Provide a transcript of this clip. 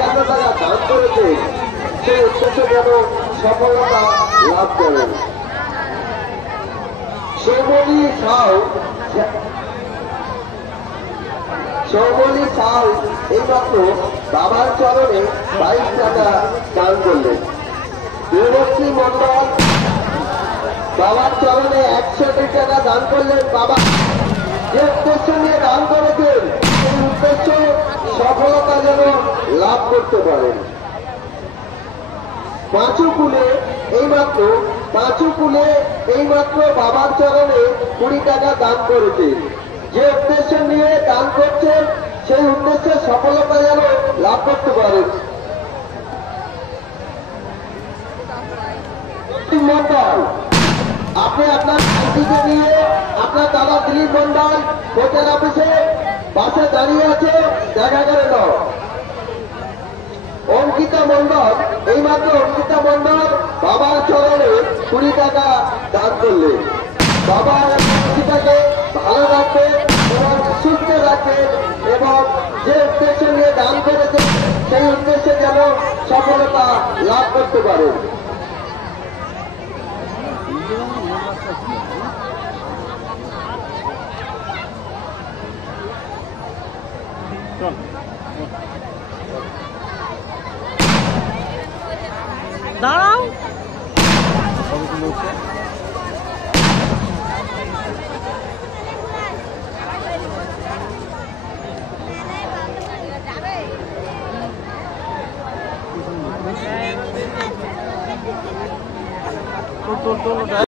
টাকা দান করেছে সেই উদ্দেশ্যে যেন সফলতা লাভ করেন। সৌমলি সাউ এইমাত্র বাবার চরণে 22 টাকা দান করলেন। দেবশ্রী মন্ডল বাবার চরণে 100 টাকা দান করলেন। বাবা যে উদ্দেশ্য নিয়ে দান করেছেন সেই উদ্দেশ্য সফলতা যেন লাভ করতে পারেন। পাঁচুকুলে এইমাত্র বাবার চরণে 20 টাকা দান করেছেন। যে উদ্দেশ্য নিয়ে দান করছেন সেই উদ্দেশ্যে সফলতা যেন লাভ করতে পারেন। মন্ডল আপনি আপনার সাথীকে নিয়ে আপনার দাদা দিলীপ মন্ডল হোটেল অফিসে বাসে দাঁড়িয়ে আছে, দেখা করে নাও। অঙ্কিতা মন্ডল এইমাত্র বাবার চরণে 20 টাকা দান করলেন। বাবা অঙ্কিতাকে ভালো রাখবেন এবং সুস্থ রাখবেন এবং যে উদ্দেশ্য নিয়ে দান করেছেন সেই উদ্দেশ্যে যেন সফলতা লাভ করতে পারেন। দাঁড়াও